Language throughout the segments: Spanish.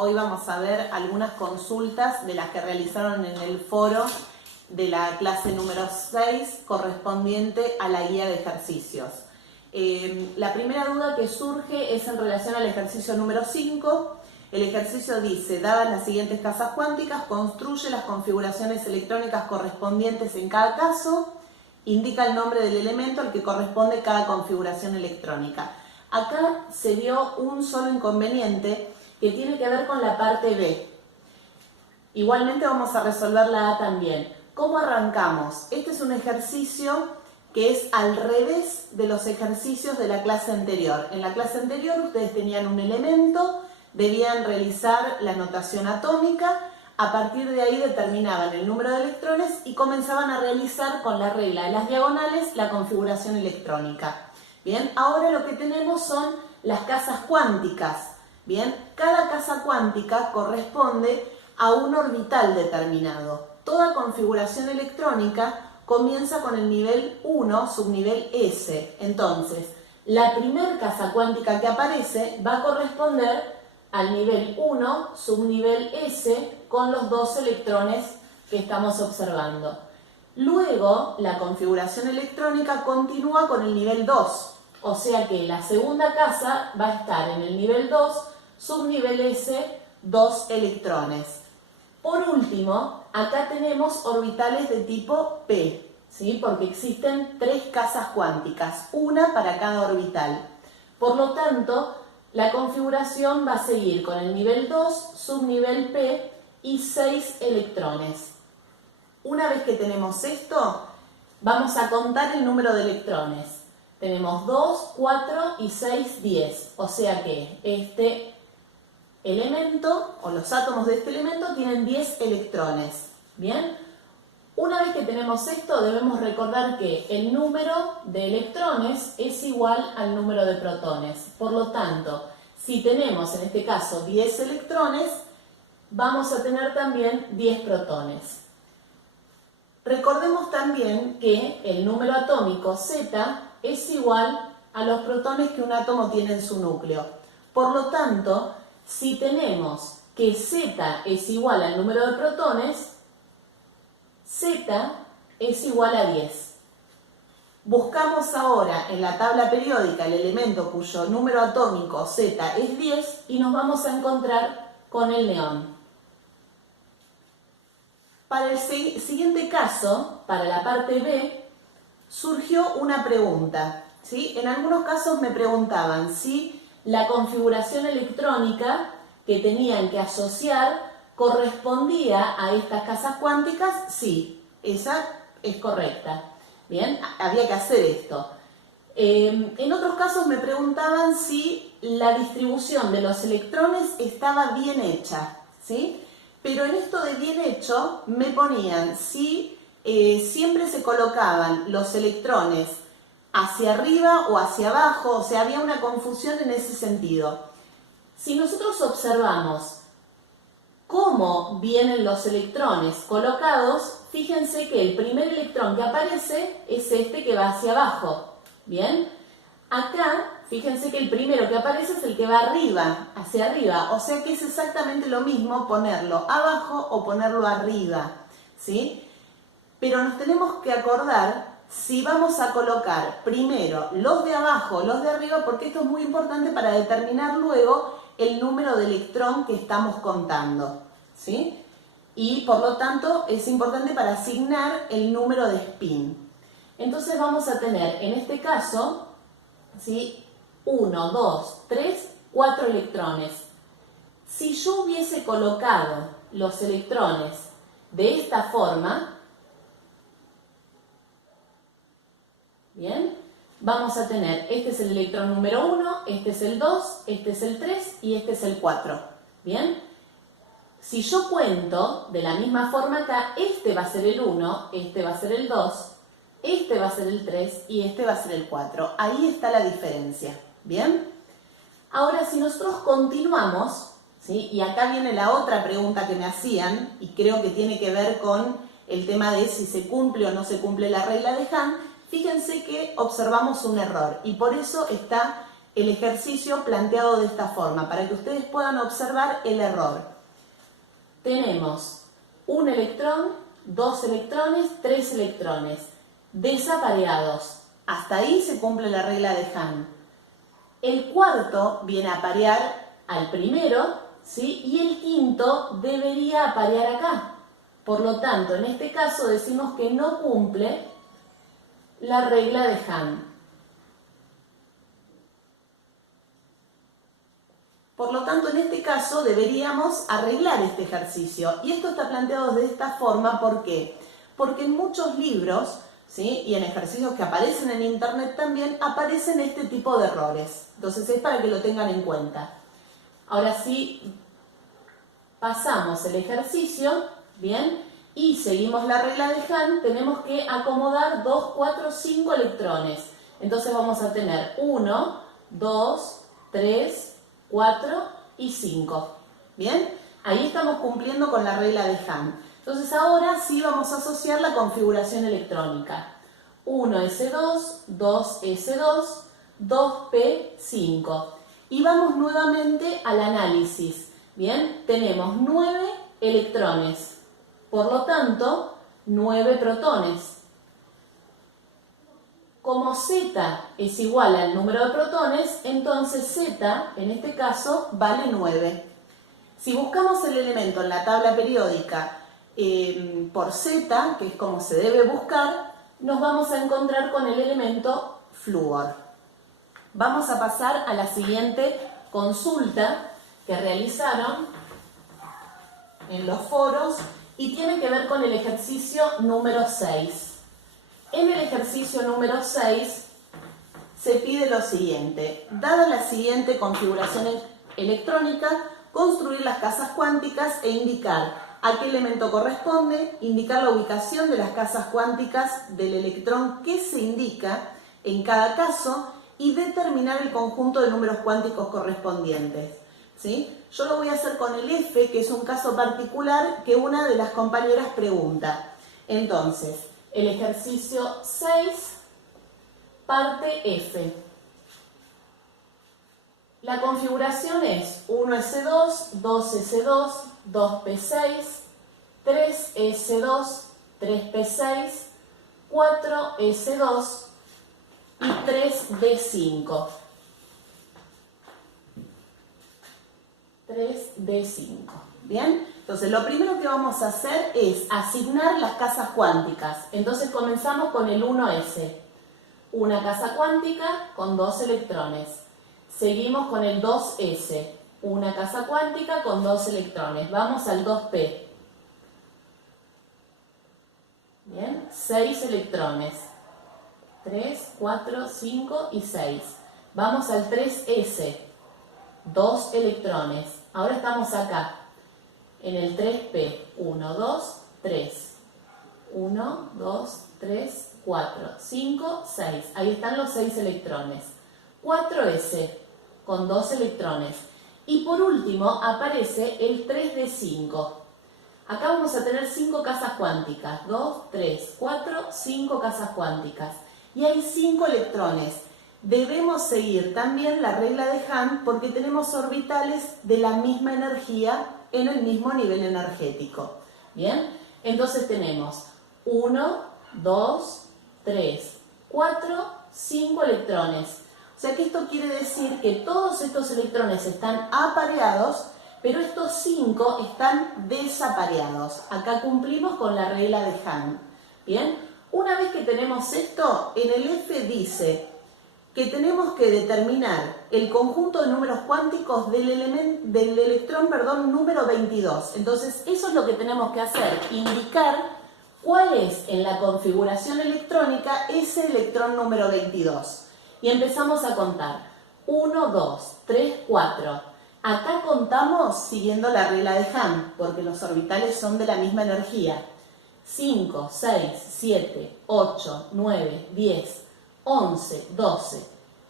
Hoy vamos a ver algunas consultas de las que realizaron en el foro de la clase número 6 correspondiente a la guía de ejercicios. La primera duda que surge es en relación al ejercicio número 5. El ejercicio dice, dadas las siguientes casas cuánticas, construye las configuraciones electrónicas correspondientes en cada caso, indica el nombre del elemento al que corresponde cada configuración electrónica. Acá se dio un solo inconveniente que tiene que ver con la parte B. Igualmente vamos a resolver la A también. ¿Cómo arrancamos? Este es un ejercicio que es al revés de los ejercicios de la clase anterior. En la clase anterior ustedes tenían un elemento, debían realizar la notación atómica, a partir de ahí determinaban el número de electrones y comenzaban a realizar con la regla de las diagonales la configuración electrónica. Bien, ahora lo que tenemos son las casas cuánticas. Bien, cada casa cuántica corresponde a un orbital determinado. Toda configuración electrónica comienza con el nivel 1, subnivel S. Entonces, la primera casa cuántica que aparece va a corresponder al nivel 1, subnivel S, con los dos electrones que estamos observando. Luego, la configuración electrónica continúa con el nivel 2, o sea que la segunda casa va a estar en el nivel 2, subnivel S, 2 electrones. Por último, acá tenemos orbitales de tipo P, ¿sí? Porque existen 3 casas cuánticas, una para cada orbital. Por lo tanto, la configuración va a seguir con el nivel 2, subnivel P y 6 electrones. Una vez que tenemos esto, vamos a contar el número de electrones. Tenemos 2, 4 y 6, 10. O sea que este elemento, o los átomos de este elemento, tienen 10 electrones. ¿Bien? Una vez que tenemos esto, debemos recordar que el número de electrones es igual al número de protones. Por lo tanto, si tenemos en este caso 10 electrones, vamos a tener también 10 protones. Recordemos también que el número atómico Z es igual a los protones que un átomo tiene en su núcleo. Por lo tanto, si tenemos que Z es igual al número de protones, Z es igual a 10. Buscamos ahora en la tabla periódica el elemento cuyo número atómico Z es 10 y nos vamos a encontrar con el neón. Para el siguiente caso, para la parte B, surgió una pregunta, ¿sí? En algunos casos me preguntaban si la configuración electrónica que tenían que asociar correspondía a estas casas cuánticas. Sí, esa es correcta. Bien, había que hacer esto. En otros casos me preguntaban si la distribución de los electrones estaba bien hecha, ¿sí? Pero en esto de bien hecho me ponían si siempre se colocaban los electrones hacia arriba o hacia abajo, o sea, había una confusión en ese sentido. Si nosotros observamos cómo vienen los electrones colocados, fíjense que el primer electrón que aparece es este que va hacia abajo. ¿Bien? Acá, fíjense que el primero que aparece es el que va arriba, hacia arriba. O sea que es exactamente lo mismo ponerlo abajo o ponerlo arriba, ¿sí? Pero nos tenemos que acordar si vamos a colocar primero los de abajo o los de arriba, porque esto es muy importante para determinar luego el número de electrón que estamos contando, ¿sí? Y por lo tanto es importante para asignar el número de spin. Entonces vamos a tener en este caso, ¿sí? 1, 2, 3, 4 electrones. Si yo hubiese colocado los electrones de esta forma, ¿bien? Vamos a tener, este es el electrón número 1, este es el 2, este es el 3 y este es el 4. ¿Bien? Si yo cuento de la misma forma acá, este va a ser el 1, este va a ser el 2, este va a ser el 3 y este va a ser el 4. Ahí está la diferencia. ¿Bien? Ahora, si nosotros continuamos, ¿sí? Y acá viene la otra pregunta que me hacían, y creo que tiene que ver con el tema de si se cumple o no se cumple la regla de Hahn. Fíjense que observamos un error y por eso está el ejercicio planteado de esta forma, para que ustedes puedan observar el error. Tenemos un electrón, 2 electrones, 3 electrones, desapareados. Hasta ahí se cumple la regla de Hahn. El cuarto viene a parear al primero, ¿sí? Y el quinto debería aparear acá. Por lo tanto, en este caso decimos que no cumple la regla de Hahn. Por lo tanto, en este caso deberíamos arreglar este ejercicio. Y esto está planteado de esta forma, ¿por qué? Porque en muchos libros, ¿sí? Y en ejercicios que aparecen en internet también, aparecen este tipo de errores. Entonces es para que lo tengan en cuenta. Ahora sí, pasamos el ejercicio, ¿bien? Y seguimos la regla de Hahn, tenemos que acomodar 2, 4, 5 electrones. Entonces vamos a tener 1, 2, 3, 4 y 5. ¿Bien? Ahí estamos cumpliendo con la regla de Hahn. Entonces ahora sí vamos a asociar la configuración electrónica. 1s2, 2s2, 2p5. Y vamos nuevamente al análisis. Bien, tenemos 9 electrones. Por lo tanto, 9 protones. Como Z es igual al número de protones, entonces Z, en este caso, vale 9. Si buscamos el elemento en la tabla periódica por Z, que es como se debe buscar, nos vamos a encontrar con el elemento flúor. Vamos a pasar a la siguiente consulta que realizaron en los foros y tiene que ver con el ejercicio número 6. En el ejercicio número 6 se pide lo siguiente: dada la siguiente configuración electrónica, construir las casas cuánticas e indicar a qué elemento corresponde, indicar la ubicación de las casas cuánticas del electrón que se indica en cada caso y determinar el conjunto de números cuánticos correspondientes. ¿Sí? Yo lo voy a hacer con el F, que es un caso particular que una de las compañeras pregunta. Entonces, el ejercicio 6, parte F. La configuración es 1s2, 2s2, 2p6, 3s2, 3p6, 4s2 y 3d5. 3d5. ¿Bien? Entonces, lo primero que vamos a hacer es asignar las casas cuánticas. Entonces, comenzamos con el 1s. Una casa cuántica con 2 electrones. Seguimos con el 2s. Una casa cuántica con 2 electrones. Vamos al 2p. Bien, 6 electrones. 3, 4, 5 y 6. Vamos al 3s. 2 electrones. Ahora estamos acá, en el 3p. 1, 2, 3. 1, 2, 3, 4, 5, 6. Ahí están los 6 electrones. 4s con 2 electrones. Y por último aparece el 3d5. Acá vamos a tener 5 casas cuánticas. 2, 3, 4, 5 casas cuánticas. Y hay 5 electrones. Debemos seguir también la regla de Hahn porque tenemos orbitales de la misma energía en el mismo nivel energético. ¿Bien? Entonces tenemos 1, 2, 3, 4, 5 electrones. O sea que esto quiere decir que todos estos electrones están apareados, pero estos 5 están desapareados. Acá cumplimos con la regla de Hahn. ¿Bien? Una vez que tenemos esto, en el F dice que tenemos que determinar el conjunto de números cuánticos del electrón número 22. Entonces, eso es lo que tenemos que hacer, indicar cuál es en la configuración electrónica ese electrón número 22. Y empezamos a contar. 1, 2, 3, 4. Acá contamos siguiendo la regla de Hahn, porque los orbitales son de la misma energía. 5, 6, 7, 8, 9, 10, 11, 12,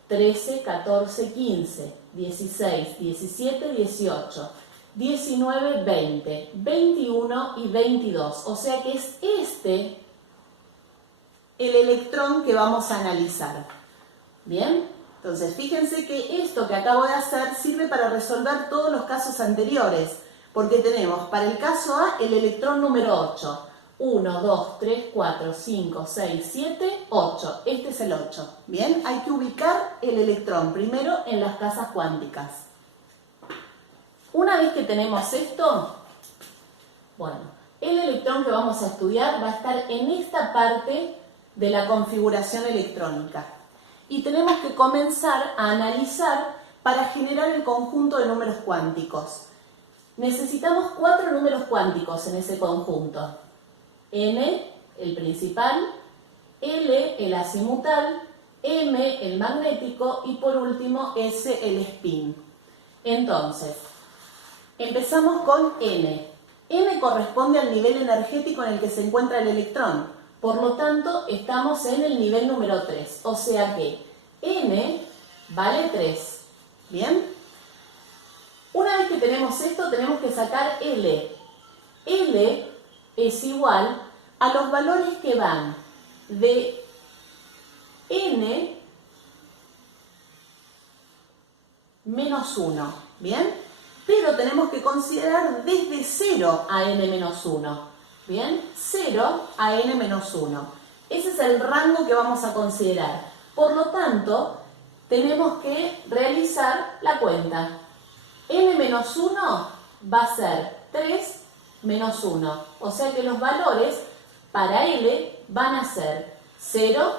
13, 14, 15, 16, 17, 18, 19, 20, 21 y 22. O sea que es este el electrón que vamos a analizar. ¿Bien? Entonces, fíjense que esto que acabo de hacer sirve para resolver todos los casos anteriores, porque tenemos para el caso A el electrón número 8. 1, 2, 3, 4, 5, 6, 7, 8. Este es el 8. Bien, hay que ubicar el electrón primero en las casas cuánticas. Una vez que tenemos esto, bueno, el electrón que vamos a estudiar va a estar en esta parte de la configuración electrónica. Y tenemos que comenzar a analizar para generar el conjunto de números cuánticos. Necesitamos 4 números cuánticos en ese conjunto. N, el principal, L, el azimutal, M, el magnético y por último S, el spin. Entonces, empezamos con N. N corresponde al nivel energético en el que se encuentra el electrón. Por lo tanto, estamos en el nivel número 3. O sea que N vale 3. ¿Bien? Una vez que tenemos esto, tenemos que sacar L. L es igual a los valores que van de N menos 1. ¿Bien? Pero tenemos que considerar desde 0 a N menos 1. ¿Bien? 0 a N menos 1. Ese es el rango que vamos a considerar. Por lo tanto, tenemos que realizar la cuenta. N menos 1 va a ser 3 menos 1. O sea que los valores para L van a ser 0,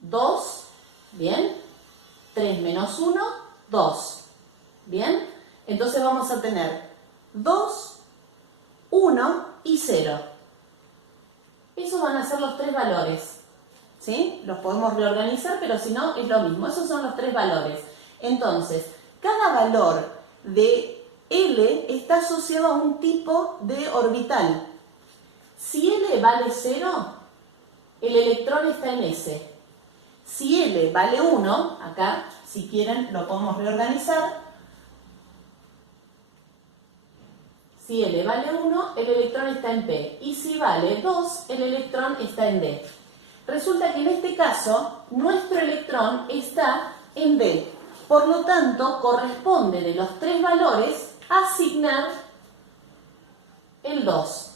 2, ¿bien? 3 menos 1, 2. ¿Bien? Entonces vamos a tener 2, 1 y 0. Esos van a ser los 3 valores. ¿Sí? Los podemos reorganizar, pero si no, es lo mismo. Esos son los 3 valores. Entonces, cada valor de L está asociado a un tipo de orbital. Si L vale 0, el electrón está en S. Si L vale 1, acá, si quieren, lo podemos reorganizar. Si L vale 1, el electrón está en P. Y si vale 2, el electrón está en D. Resulta que en este caso, nuestro electrón está en D. Por lo tanto, corresponde de los 3 valores asignar el 2.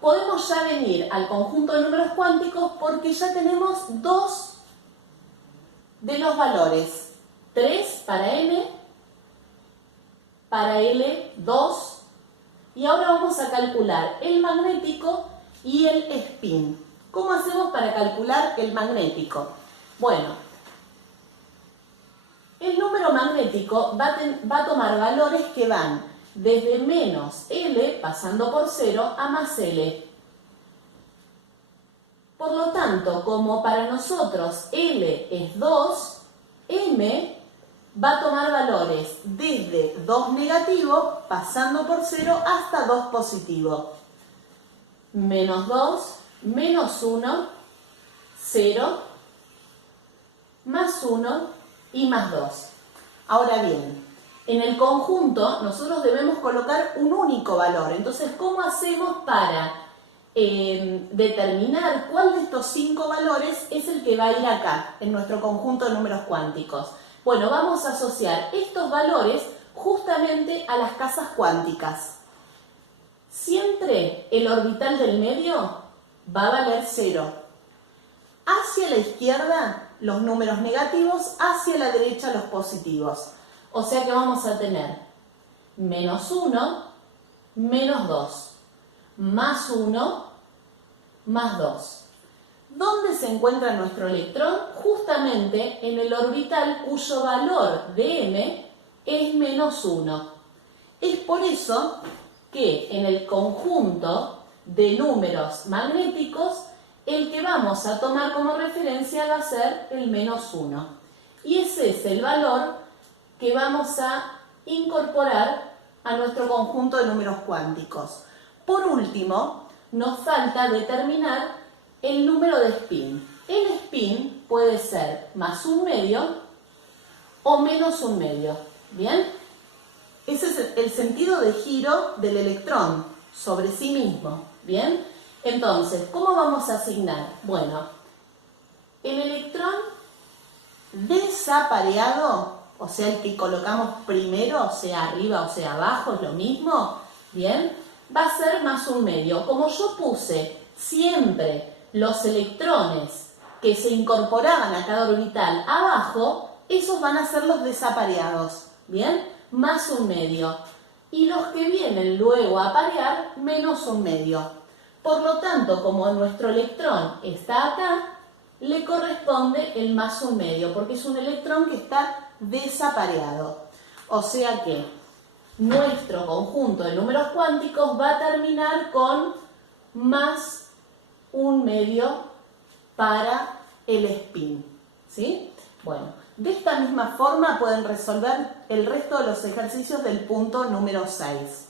Podemos ya venir al conjunto de números cuánticos porque ya tenemos 2 de los valores. 3 para N, para L 2. Y ahora vamos a calcular el magnético y el spin. ¿Cómo hacemos para calcular el magnético? Bueno, el número magnético va a tomar valores que van desde menos L, pasando por 0, a más L. Por lo tanto, como para nosotros L es 2, M va a tomar valores desde 2 negativo, pasando por 0, hasta 2 positivo. Menos 2, menos 1, 0, más 1 y más 2. Ahora bien, en el conjunto nosotros debemos colocar un único valor. Entonces, ¿cómo hacemos para determinar cuál de estos 5 valores es el que va a ir acá, en nuestro conjunto de números cuánticos? Bueno, vamos a asociar estos valores justamente a las casas cuánticas. Siempre el orbital del medio va a valer 0. Hacia la izquierda, los números negativos, hacia la derecha los positivos. O sea que vamos a tener menos 1, menos 2, más 1, más 2. ¿Dónde se encuentra nuestro electrón? Justamente en el orbital cuyo valor de M es menos 1. Es por eso que en el conjunto de números magnéticos el que vamos a tomar como referencia va a ser el menos 1. Y ese es el valor que vamos a incorporar a nuestro conjunto de números cuánticos. Por último, nos falta determinar el número de spin. El spin puede ser más un medio o menos un medio. ¿Bien? Ese es el sentido de giro del electrón sobre sí mismo. ¿Bien? Entonces, ¿cómo vamos a asignar? Bueno, el electrón desapareado, o sea, el que colocamos primero, sea arriba o sea abajo, es lo mismo, ¿bien? Va a ser más un medio. Como yo puse siempre los electrones que se incorporaban a cada orbital abajo, esos van a ser los desapareados, ¿bien? Más un medio. Y los que vienen luego a parear, menos un medio. Por lo tanto, como nuestro electrón está acá, le corresponde el más un medio, porque es un electrón que está desapareado. O sea que nuestro conjunto de números cuánticos va a terminar con más un medio para el spin, ¿sí? Bueno, de esta misma forma pueden resolver el resto de los ejercicios del punto número 6.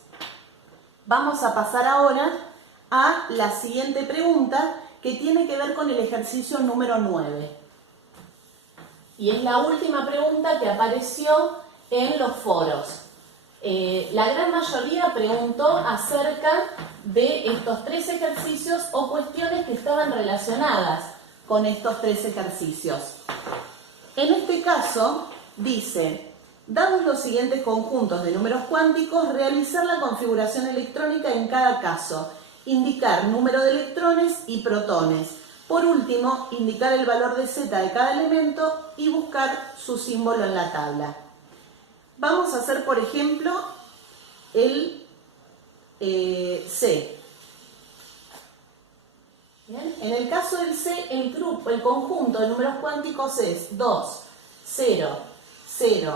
Vamos a pasar ahora a la siguiente pregunta, que tiene que ver con el ejercicio número 9. Y es la última pregunta que apareció en los foros. La gran mayoría preguntó acerca de estos 3 ejercicios o cuestiones que estaban relacionadas con estos 3 ejercicios. En este caso, dice, dados los siguientes conjuntos de números cuánticos, realizar la configuración electrónica en cada caso, indicar número de electrones y protones. Por último, indicar el valor de Z de cada elemento y buscar su símbolo en la tabla. Vamos a hacer, por ejemplo, el C. ¿Bien? En el caso del C, el conjunto de números cuánticos es 2, 0, 0,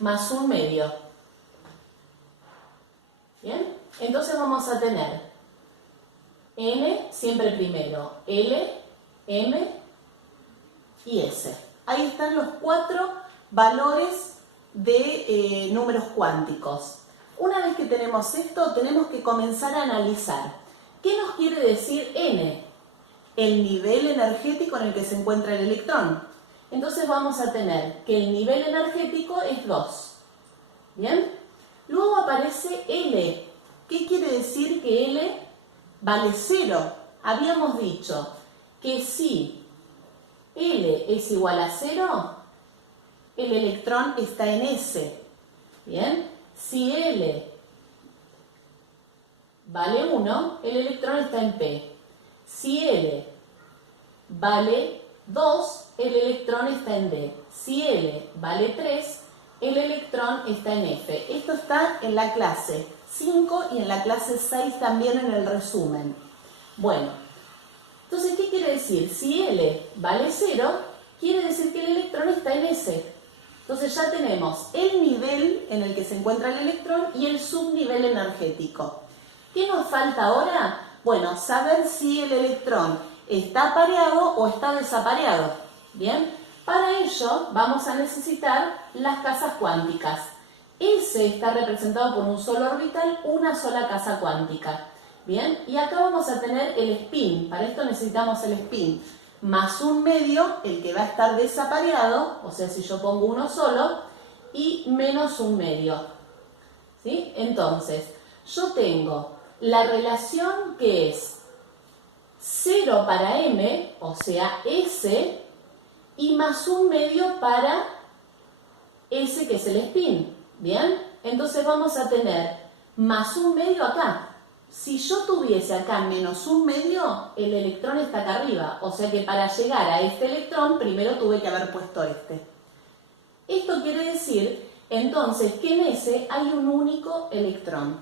más un medio. ¿Bien? Entonces vamos a tener N siempre primero, L, M y S. Ahí están los 4 valores de números cuánticos. Una vez que tenemos esto, tenemos que comenzar a analizar. ¿Qué nos quiere decir N? El nivel energético en el que se encuentra el electrón. Entonces vamos a tener que el nivel energético es 2. ¿Bien? Luego aparece L. ¿Qué quiere decir que L vale 0? Habíamos dicho que si L es igual a 0, el electrón está en S. ¿Bien? Si L vale 1, el electrón está en P. Si L vale 2, el electrón está en D. Si L vale 3, el electrón está en F. Esto está en la clase 5 y en la clase 6 también en el resumen. Bueno, entonces, ¿qué quiere decir? Si L vale 0, quiere decir que el electrón está en S. Entonces ya tenemos el nivel en el que se encuentra el electrón y el subnivel energético. ¿Qué nos falta ahora? Bueno, saber si el electrón está pareado o está desapareado. ¿Bien? Para ello vamos a necesitar las casas cuánticas. S está representado por un solo orbital, una sola casa cuántica. ¿Bien? Y acá vamos a tener el spin. Para esto necesitamos el spin más un medio, el que va a estar desapareado, o sea, si yo pongo uno solo, y menos un medio. ¿Sí? Entonces, yo tengo la relación que es 0 para M, o sea, S, y más un medio para S, que es el spin. ¿Bien? Entonces vamos a tener más un medio acá. Si yo tuviese acá menos un medio, el electrón está acá arriba. O sea que para llegar a este electrón, primero tuve que haber puesto este. Esto quiere decir, entonces, que en S hay un único electrón.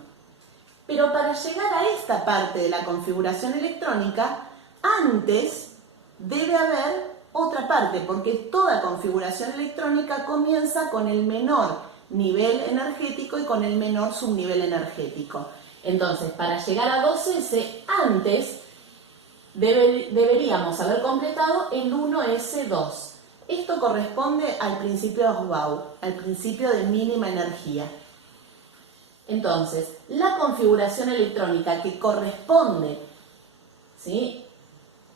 Pero para llegar a esta parte de la configuración electrónica, antes debe haber otra parte, porque toda configuración electrónica comienza con el menor nivel energético y con el menor subnivel energético. Entonces, para llegar a 2S, antes deberíamos haber completado el 1S2. Esto corresponde al principio de Aufbau, al principio de mínima energía. Entonces, la configuración electrónica que corresponde, ¿sí?,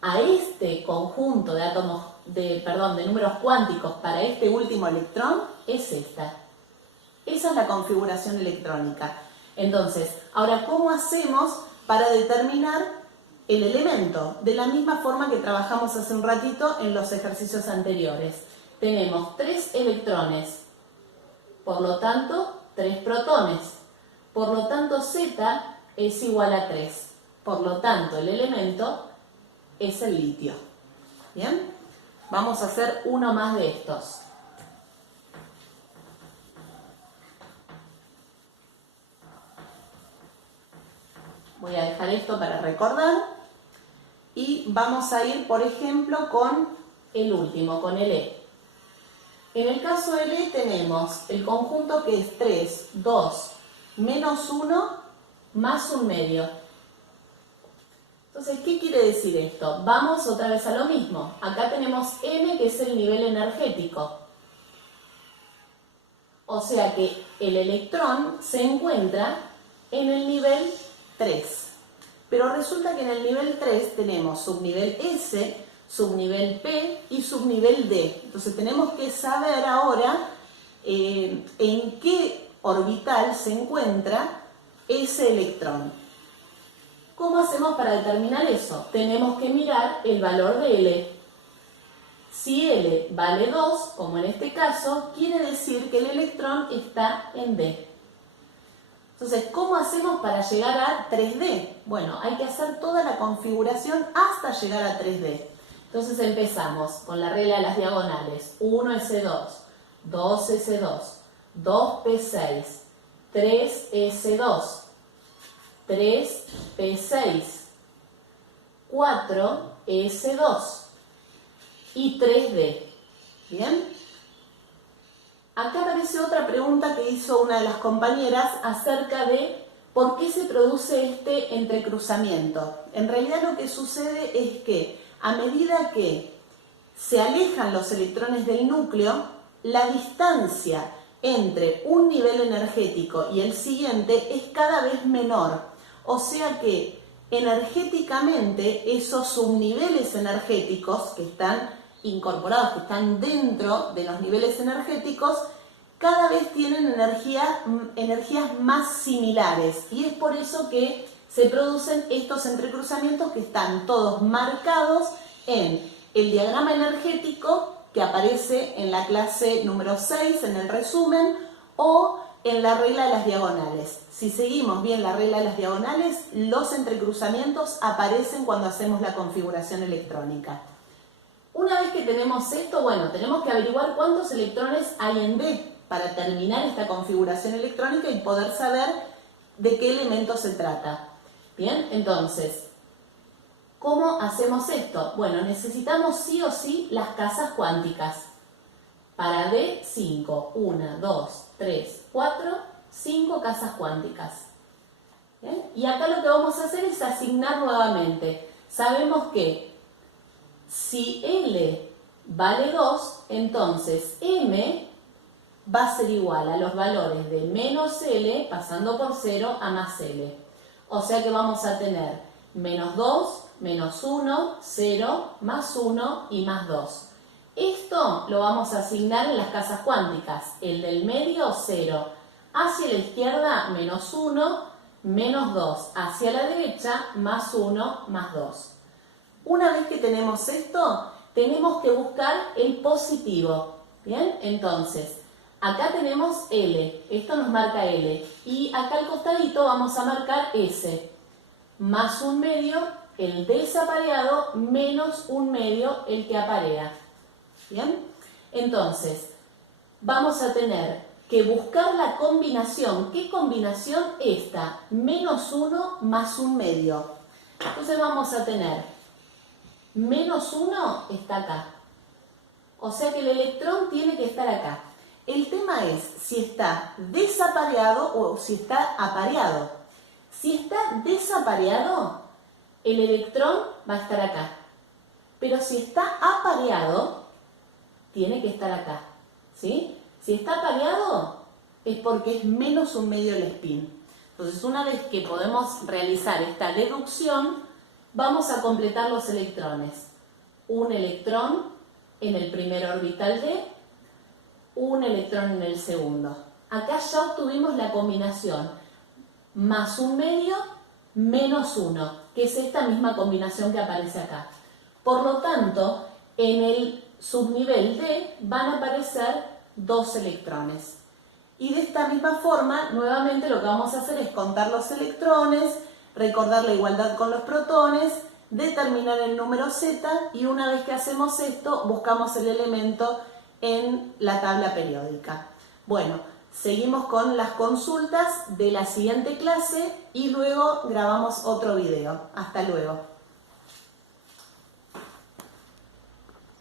a este conjunto de átomos, de números cuánticos para este último electrón es esta. Esa es la configuración electrónica. Entonces, ahora, ¿cómo hacemos para determinar el elemento, de la misma forma que trabajamos hace un ratito en los ejercicios anteriores. Tenemos 3 electrones, por lo tanto 3 protones, por lo tanto Z es igual a 3, por lo tanto el elemento es el litio. ¿Bien? Vamos a hacer uno más de estos. Voy a dejar esto para recordar y vamos a ir, por ejemplo, con el último, con el E. En el caso del E tenemos el conjunto que es 3, 2, menos 1, más un medio. Entonces, ¿qué quiere decir esto? Vamos otra vez a lo mismo. Acá tenemos M, que es el nivel energético. O sea que el electrón se encuentra en el nivel 3. Pero resulta que en el nivel 3 tenemos subnivel S, subnivel P y subnivel D. Entonces tenemos que saber ahora en qué orbital se encuentra ese electrón. ¿Cómo hacemos para determinar eso? Tenemos que mirar el valor de L. Si L vale 2, como en este caso, quiere decir que el electrón está en D. Entonces, ¿cómo hacemos para llegar a 3D? Bueno, hay que hacer toda la configuración hasta llegar a 3D. Entonces empezamos con la regla de las diagonales. 1S2, 2S2, 2P6, 3S2, 3P6, 4S2 y 3D. ¿Bien? Acá aparece otra pregunta que hizo una de las compañeras acerca de por qué se produce este entrecruzamiento. En realidad lo que sucede es que a medida que se alejan los electrones del núcleo, la distancia entre un nivel energético y el siguiente es cada vez menor. O sea que energéticamente esos subniveles energéticos que están incorporados, que están dentro de los niveles energéticos, cada vez tienen energías más similares. Y es por eso que se producen estos entrecruzamientos que están todos marcados en el diagrama energético que aparece en la clase número 6, en el resumen, o en la regla de las diagonales. Si seguimos bien la regla de las diagonales, los entrecruzamientos aparecen cuando hacemos la configuración electrónica. Una vez que tenemos esto, bueno, tenemos que averiguar cuántos electrones hay en D para terminar esta configuración electrónica y poder saber de qué elemento se trata. Bien, entonces, ¿cómo hacemos esto? Bueno, necesitamos sí o sí las casas cuánticas. Para D, 5. 1, 2, 3, 4, 5 casas cuánticas. ¿Bien? Y acá lo que vamos a hacer es asignar nuevamente. Sabemos que si L vale 2, entonces M va a ser igual a los valores de menos L pasando por 0 a más L. O sea que vamos a tener menos 2, menos 1, 0, más 1 y más 2. Esto lo vamos a asignar en las casas cuánticas. El del medio, 0. Hacia la izquierda, menos 1, menos 2. Hacia la derecha, más 1, más 2. Una vez que tenemos esto, tenemos que buscar el positivo. ¿Bien? Entonces, acá tenemos L. Esto nos marca L. Y acá al costadito vamos a marcar S. Más un medio, el desapareado, menos un medio, el que aparea. ¿Bien? Entonces, vamos a tener que buscar la combinación. ¿Qué combinación? Esta. Menos 1 más un medio. Entonces vamos a tener menos 1 está acá. O sea que el electrón tiene que estar acá. El tema es si está desapareado o si está apareado. Si está desapareado, el electrón va a estar acá. Pero si está apareado, tiene que estar acá. ¿Sí? Si está apareado, es porque es menos un medio el spin. Entonces, una vez que podemos realizar esta deducción, vamos a completar los electrones. Un electrón en el primer orbital D, un electrón en el segundo. Acá ya obtuvimos la combinación más un medio menos 1. que es esta misma combinación que aparece acá. Por lo tanto, en el subnivel D van a aparecer 2 electrones. Y de esta misma forma, nuevamente lo que vamos a hacer es contar los electrones, recordar la igualdad con los protones, determinar el número Z y una vez que hacemos esto, buscamos el elemento en la tabla periódica. Bueno, seguimos con las consultas de la siguiente clase y luego grabamos otro video. Hasta luego.